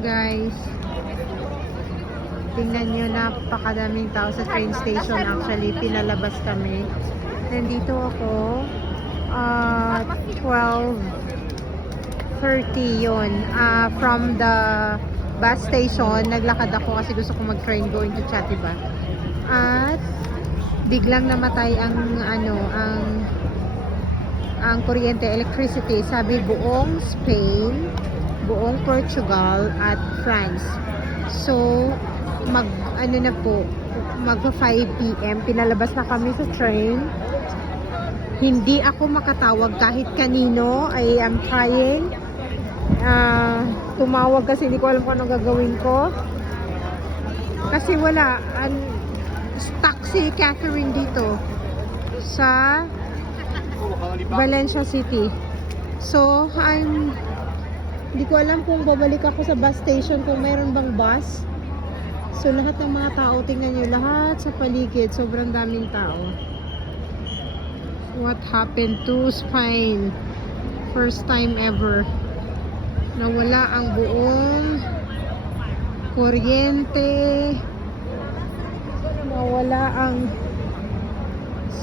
Guys, tingnan nyo, napakadaming tao sa train station. Actually, pinalabas kami. Nandito ako 12:30 yun. From the bus station, naglakad ako kasi gusto ko mag-train going to Chatiba. At biglang namatay ang kuryente, electricity. Sabi buong Spain, buong Portugal at France. So mag 5 PM pinalabas na kami sa train. Hindi ako makatawag kahit kanino. I am trying tumawag kasi hindi ko alam kung anong gagawin ko kasi wala. Stuck si Catherine dito sa Valencia City. So hindi ko alam kung babalik ako sa bus station, kung mayroon bang bus. So lahat ng mga tao, tingnan nyo, lahat sa paligid, sobrang daming tao. What happened to Spain? First time ever nawala ang buong kuryente, nawala ang...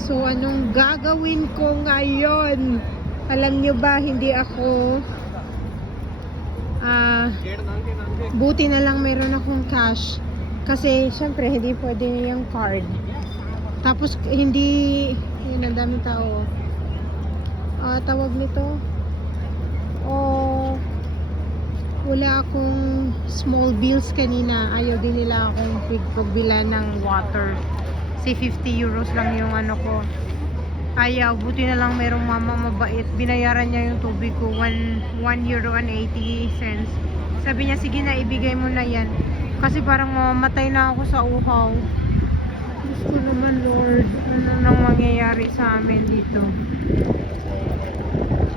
So anong gagawin ko ngayon? Alam nyo ba, hindi ako buti na lang meron akong cash kasi syempre hindi pwede yung card. Tapos hindi yun, ang daming tao. Tawag nito, wala akong small bills kanina. Ayaw din nila akong pagbilan ng water kasi 50 euros lang yung ano ko. Ayaw, buti na lang merong mama mabait. Binayaran niya yung tubig ko, 1 euro and 80 cents. Sabi niya, sige na, ibigay mo na yan. Kasi parang mamamatay na ako sa uhaw. Diyos ko naman, Lord. Ano nang mangyayari sa amin dito?